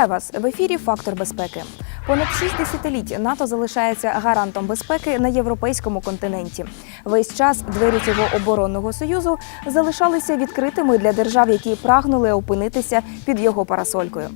Вітаю вас в ефірі Фактор безпеки. Понад шість десятиліть НАТО залишається гарантом безпеки на європейському континенті. Весь час двері цього оборонного союзу залишалися відкритими для держав, які прагнули опинитися під його парасолькою.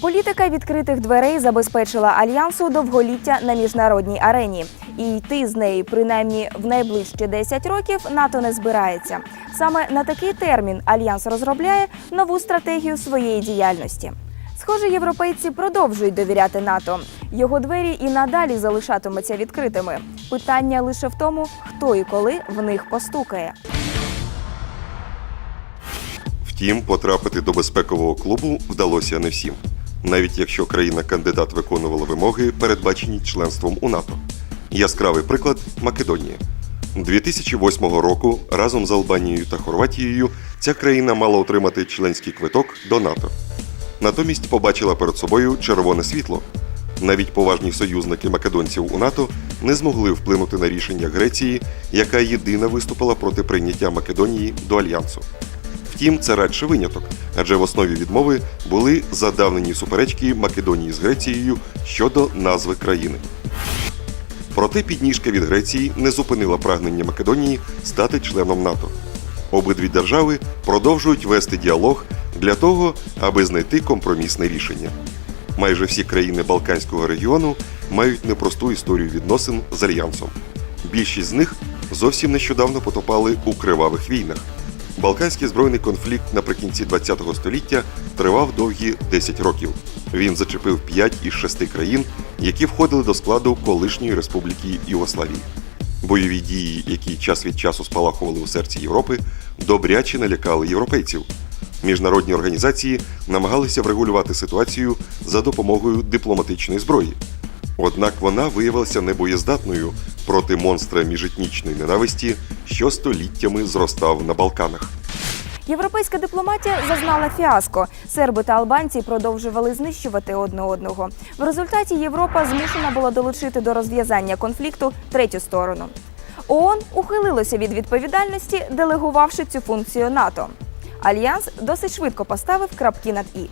Політика відкритих дверей забезпечила альянсу довголіття на міжнародній арені, і йти з неї, принаймні в найближчі 10 років, НАТО не збирається. Саме на такий термін альянс розробляє нову стратегію своєї діяльності. Схоже, європейці продовжують довіряти НАТО. Його двері і надалі залишатимуться відкритими. Питання лише в тому, хто і коли в них постукає. Втім, потрапити до безпекового клубу вдалося не всім, навіть якщо країна-кандидат виконувала вимоги, передбачені членством у НАТО. Яскравий приклад Македонія. 2008 року разом з Албанією та Хорватією ця країна мала отримати членський квиток до НАТО. Натомість побачила перед собою червоне світло. Навіть поважні союзники македонців у НАТО не змогли вплинути на рішення Греції, яка єдина виступила проти прийняття Македонії до альянсу. Втім, це радше виняток, адже в основі відмови були задавнені суперечки Македонії з Грецією щодо назви країни. Проте підніжка від Греції не зупинила прагнення Македонії стати членом НАТО. Обидві держави продовжують вести діалог для того, аби знайти компромісне рішення. Майже всі країни Балканського регіону мають непросту історію відносин з альянсом. Більшість з них зовсім нещодавно потопали у кривавих війнах. Балканський збройний конфлікт наприкінці ХХ століття тривав довгі 10 років. Він зачепив 5 із 6 країн, які входили до складу колишньої республіки Югославії. Бойові дії, які час від часу спалахували у серці Європи, добряче налякали європейців. Міжнародні організації намагалися врегулювати ситуацію за допомогою дипломатичної зброї. Однак вона виявилася небоєздатною проти монстра міжетнічної ненависті, що століттями зростав на Балканах. Європейська дипломатія зазнала фіаско. Серби та албанці продовжували знищувати одне одного. В результаті Європа змушена була долучити до розв'язання конфлікту третю сторону. ООН ухилилося від відповідальності, делегувавши цю функцію НАТО. Альянс досить швидко поставив крапки над і.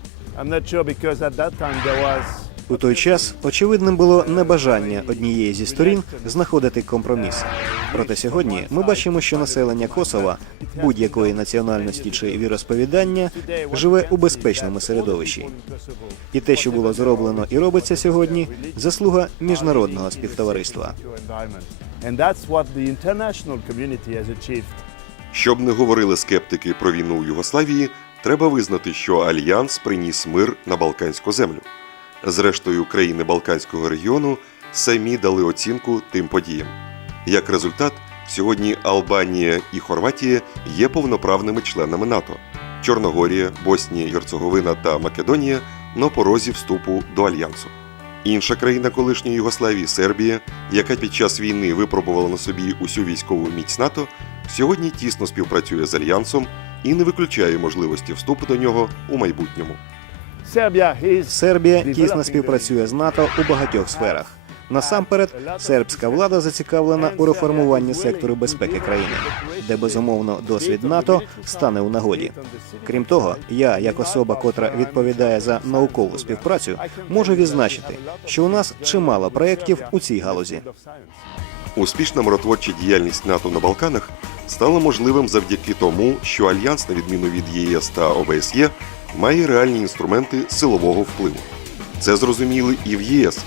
У той час очевидним було небажання однієї зі сторін знаходити компроміс. Проте сьогодні ми бачимо, що населення Косова будь-якої національності чи віросповідання живе у безпечному середовищі. І те, що було зроблено і робиться сьогодні, заслуга міжнародного співтовариства. Щоб не говорили скептики про війну у Югославії, треба визнати, що альянс приніс мир на Балканську землю. Зрештою, країни Балканського регіону самі дали оцінку тим подіям. Як результат, сьогодні Албанія і Хорватія є повноправними членами НАТО. Чорногорія, Боснія, Герцеговина та Македонія на порозі вступу до альянсу. Інша країна колишньої Югославії Сербія, яка під час війни випробувала на собі усю військову міць НАТО, сьогодні тісно співпрацює з альянсом і не виключає можливості вступу до нього у майбутньому. Сербія тісно співпрацює з НАТО у багатьох сферах. Насамперед, сербська влада зацікавлена у реформуванні сектору безпеки країни, де безумовно досвід НАТО стане у нагоді. Крім того, я, як особа, котра відповідає за наукову співпрацю, можу відзначити, що у нас чимало проєктів у цій галузі. Успішна миротворча діяльність НАТО на Балканах стала можливим завдяки тому, що альянс, на відміну від ЄС та ОБСЄ, має реальні інструменти силового впливу. Це зрозуміли і в ЄС,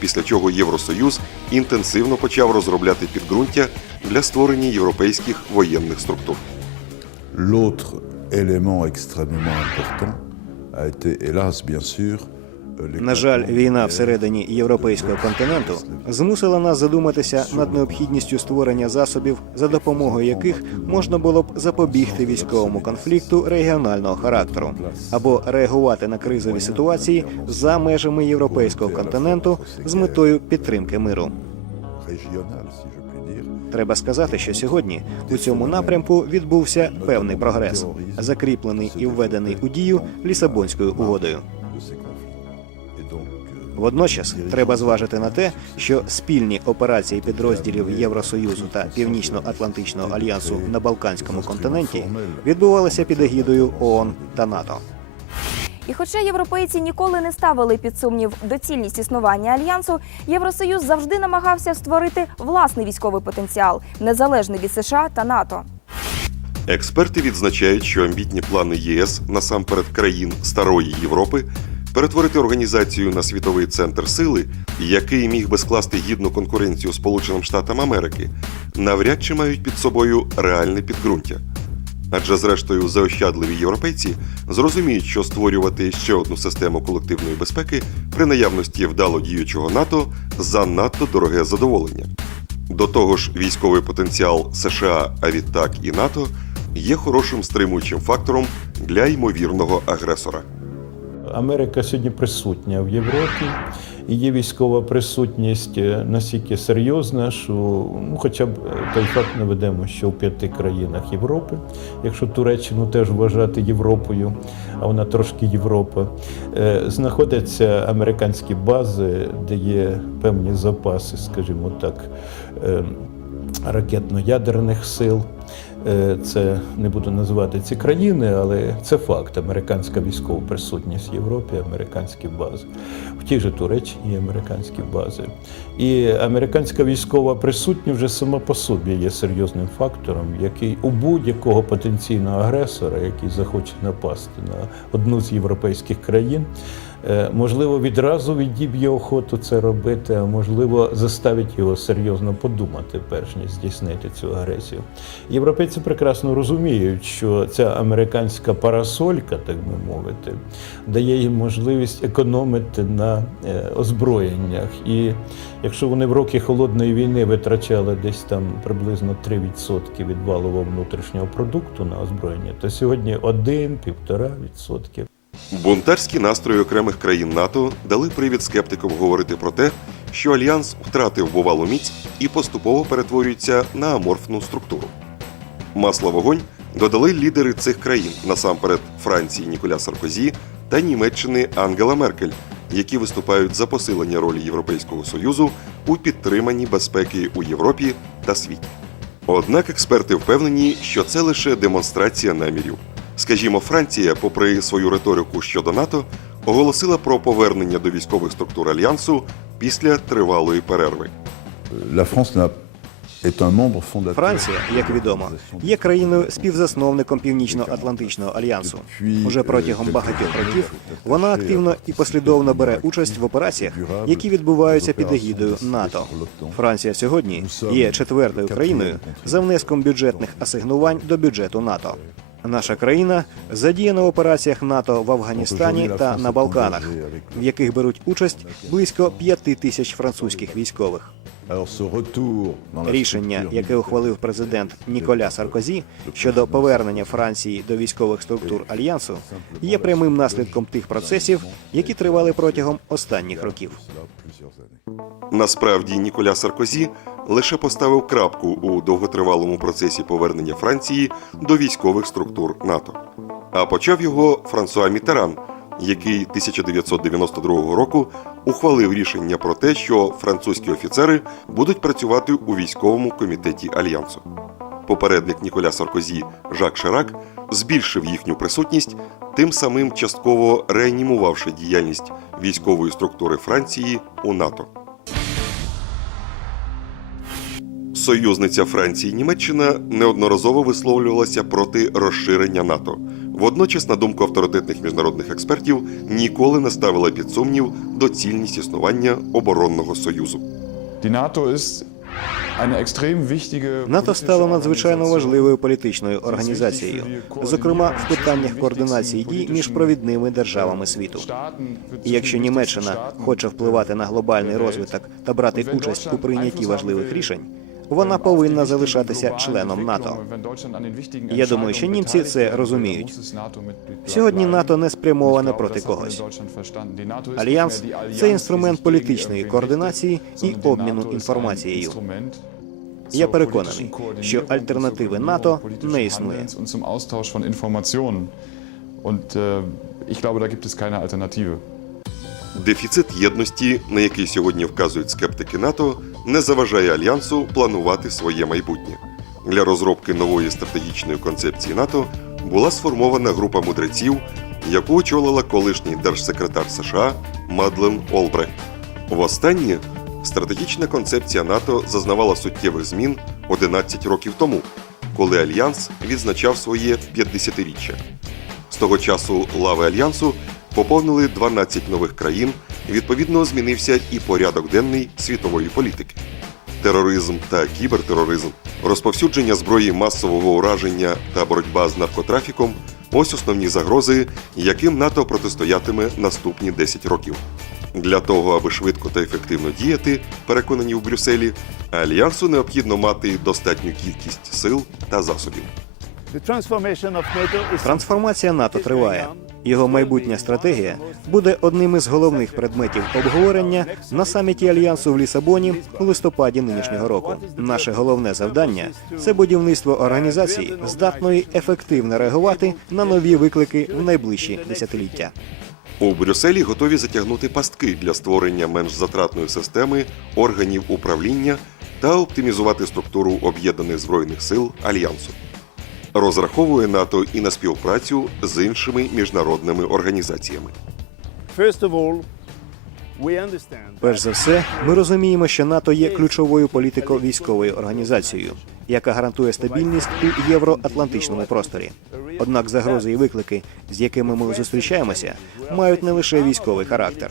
після чого Євросоюз інтенсивно почав розробляти підґрунтя для створення європейських воєнних структур. L'autre élément extrêmement important a été, hélas, bien sûr, На жаль, війна всередині європейського континенту змусила нас задуматися над необхідністю створення засобів, за допомогою яких можна було б запобігти військовому конфлікту регіонального характеру або реагувати на кризові ситуації за межами європейського континенту з метою підтримки миру. Треба сказати, що сьогодні у цьому напрямку відбувся певний прогрес, закріплений і введений у дію Лісабонською угодою. Водночас треба зважити на те, що спільні операції підрозділів Євросоюзу та Північно-Атлантичного альянсу на Балканському континенті відбувалися під егідою ООН та НАТО. І хоча європейці ніколи не ставили під сумнів доцільність існування альянсу, Євросоюз завжди намагався створити власний військовий потенціал, незалежний від США та НАТО. Експерти відзначають, що амбітні плани ЄС насамперед країн Старої Європи перетворити організацію на світовий центр сили, який міг би скласти гідну конкуренцію Сполученим Штатам Америки, навряд чи мають під собою реальне підґрунтя. Адже, зрештою, заощадливі європейці зрозуміють, що створювати ще одну систему колективної безпеки при наявності вдало діючого НАТО занадто дороге задоволення. До того ж, військовий потенціал США, а відтак і НАТО, є хорошим стримуючим фактором для ймовірного агресора. Америка сьогодні присутня в Європі. Є військова присутність е, настільки серйозна, що ну, хоча б е, той факт наведемо, що в п'яти країнах Європи, якщо Туреччину теж вважати Європою, а вона трошки Європа, е, знаходяться американські бази, де є певні запаси, скажімо так, е, ракетно-ядерних сил. Е, Це не буду називати ці країни, але це факт. Американська військова присутність в Європі, американські бази. В тій же Туреччині американські бази. І американська військова присутність вже сама по собі є серйозним фактором, який у будь-якого потенційного агресора, який захоче напасти на одну з європейських країн, Можливо, відразу відіб'є охоту це робити, а можливо, заставить його серйозно подумати, перш ніж здійснити цю агресію. Європейці прекрасно розуміють, що ця американська парасолька, так би мовити, дає їм можливість економити на е, озброєннях. І якщо вони в роки холодної війни витрачали десь там приблизно 3% від валового внутрішнього продукту на озброєння, то сьогодні 1-1,5%. Бунтарські настрої окремих країн НАТО дали привід скептикам говорити про те, що альянс втратив бувалу міць і поступово перетворюється на аморфну структуру. Масло вогонь додали лідери цих країн насамперед Франції Ніколя Саркозі та Німеччини Ангела Меркель, які виступають за посилення ролі Європейського союзу у підтриманні безпеки у Європі та світі. Однак експерти впевнені, що це лише демонстрація намірів. Скажімо, Франція, попри свою риторику щодо НАТО, оголосила про повернення до військових структур альянсу після тривалої перерви. Франція, як відомо, є країною співзасновником Північно-Атлантичного альянсу. Уже протягом багатьох років вона активно і послідовно бере участь в операціях, які відбуваються під егідою НАТО. Франція сьогодні є четвертою країною за внеском бюджетних асигнувань до бюджету НАТО. Наша країна задіяна в операціях НАТО в Афганістані та на Балканах, в яких беруть участь близько п'яти тисяч французьких військових. Рішення, яке ухвалив президент Ніколя Саркозі щодо повернення Франції до військових структур альянсу, є прямим наслідком тих процесів, які тривали протягом останніх років. Насправді Ніколя Саркозі лише поставив крапку у довготривалому процесі повернення Франції до військових структур НАТО. А почав його Франсуа Мітеран, який 1992 року ухвалив рішення про те, що французькі офіцери будуть працювати у військовому комітеті альянсу. Попередник Ніколя Саркозі Жак Ширак збільшив їхню присутність, тим самим частково реанімувавши діяльність військової структури Франції у НАТО. Союзниця Франції Німеччина неодноразово висловлювалася проти розширення НАТО. Водночас, на думку авторитетних міжнародних експертів, ніколи не ставила під сумнів доцільність існування оборонного союзу. НАТО стало надзвичайно важливою політичною організацією, зокрема в питаннях координації дій між провідними державами світу. І якщо Німеччина хоче впливати на глобальний розвиток та брати участь у прийнятті важливих рішень, вона повинна залишатися членом НАТО. Я думаю, що німці це розуміють. Сьогодні НАТО не спрямоване проти когось. Альянс це інструмент політичної координації і обміну інформацією. Я переконаний, що альтернативи НАТО не існує. Und äh, ich glaube, da gibt es keine Alternative. Дефіцит єдності, на який сьогодні вказують скептики НАТО, не заважає альянсу планувати своє майбутнє. Для розробки нової стратегічної концепції НАТО була сформована група мудреців, яку очолила колишній держсекретар США Мадлен Олбрехт. Востаннє стратегічна концепція НАТО зазнавала суттєвих змін 11 років тому, коли альянс відзначав своє 50-річчя. З того часу лави альянсу поповнили 12 нових країн. Відповідно, змінився і порядок денний світової політики. Тероризм та кібертероризм, розповсюдження зброї масового ураження та боротьба з наркотрафіком ось основні загрози, яким НАТО протистоятиме наступні 10 років. Для того, аби швидко та ефективно діяти, переконані в Брюсселі, альянсу необхідно мати достатню кількість сил та засобів. Трансформація НАТО триває. Його майбутня стратегія буде одним із головних предметів обговорення на саміті альянсу в Лісабоні у листопаді нинішнього року. Наше головне завдання це будівництво організації, здатної ефективно реагувати на нові виклики в найближчі десятиліття. У Брюсселі готові затягнути пастки для створення менш затратної системи органів управління та оптимізувати структуру об'єднаних збройних сил альянсу. Розраховує НАТО і на співпрацю з іншими міжнародними організаціями. Перш за все, ми розуміємо, що НАТО є ключовою політико-військовою організацією, яка гарантує стабільність у євроатлантичному просторі. Однак загрози і виклики, з якими ми зустрічаємося, мають не лише військовий характер.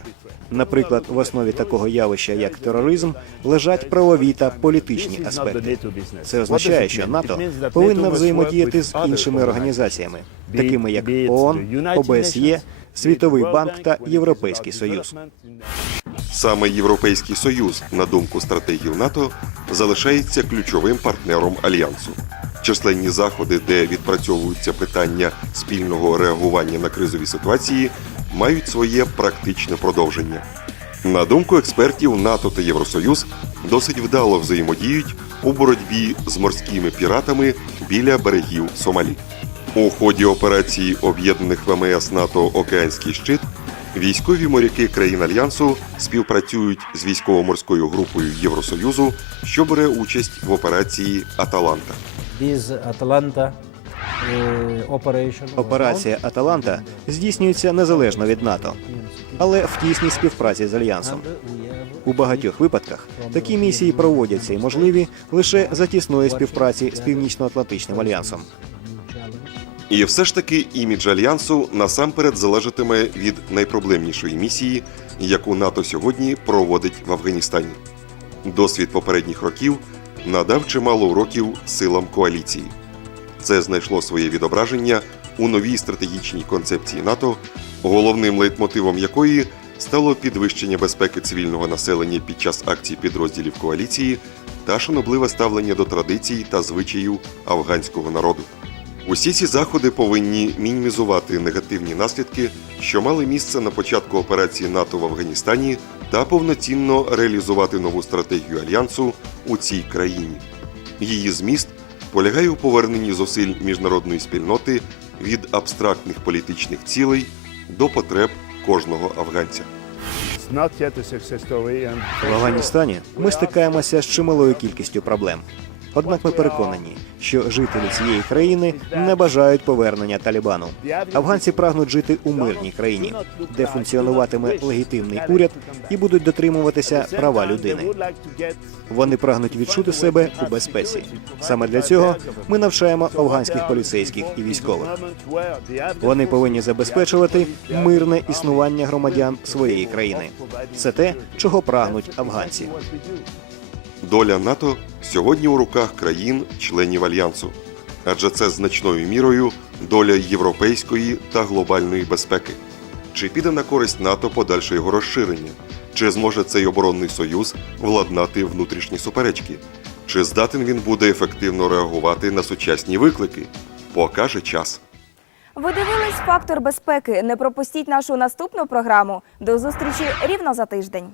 Наприклад, в основі такого явища, як тероризм, лежать правові та політичні аспекти. Це означає, що НАТО повинна взаємодіяти з іншими організаціями, такими як ООН, ОБСЄ, Світовий банк та Європейський Союз. Саме Європейський Союз, на думку стратегів НАТО, залишається ключовим партнером альянсу. Численні заходи, де відпрацьовуються питання спільного реагування на кризові ситуації, мають своє практичне продовження. На думку експертів, НАТО та Євросоюз досить вдало взаємодіють у боротьбі з морськими піратами біля берегів Сомалі. У ході операції об'єднаних ВМС НАТО Океанський щит військові моряки країн альянсу співпрацюють з військово-морською групою Євросоюзу, що бере участь в операції Аталанта. This Atalanta uh. Операція Аталанта здійснюється незалежно від НАТО, але в тісній співпраці з альянсом. У багатьох випадках такі місії проводяться і можливі лише за тісної співпраці з Північно-Атлантичним альянсом. І все ж таки імідж альянсу насамперед залежатиме від найпроблемнішої місії, яку НАТО сьогодні проводить в Афганістані. Досвід попередніх років надав чимало уроків силам коаліції. Це знайшло своє відображення у новій стратегічній концепції НАТО, головним лейтмотивом якої стало підвищення безпеки цивільного населення під час акцій підрозділів коаліції та шанобливе ставлення до традицій та звичаїв афганського народу. Усі ці заходи повинні мінімізувати негативні наслідки, що мали місце на початку операції НАТО в Афганістані, та повноцінно реалізувати нову стратегію альянсу у цій країні. Її зміст полягає у поверненні зусиль міжнародної спільноти від абстрактних політичних цілей до потреб кожного афганця. В Афганістані ми стикаємося з чималою кількістю проблем. Однак ми переконані, що жителі цієї країни не бажають повернення Талібану. Афганці прагнуть жити у мирній країні, де функціонуватиме легітимний уряд і будуть дотримуватися права людини. Вони прагнуть відчути себе у безпеці. Саме для цього ми навчаємо афганських поліцейських і військових. Вони повинні забезпечувати мирне існування громадян своєї країни. Це те, чого прагнуть афганці. Доля НАТО сьогодні у руках країн-членів альянсу, адже це значною мірою доля європейської та глобальної безпеки. Чи піде на користь НАТО подальше його розширення? Чи зможе цей оборонний союз владнати внутрішні суперечки? Чи здатен він буде ефективно реагувати на сучасні виклики? Покаже час. Ви дивились фактор безпеки. Не пропустіть нашу наступну програму. До зустрічі рівно за тиждень.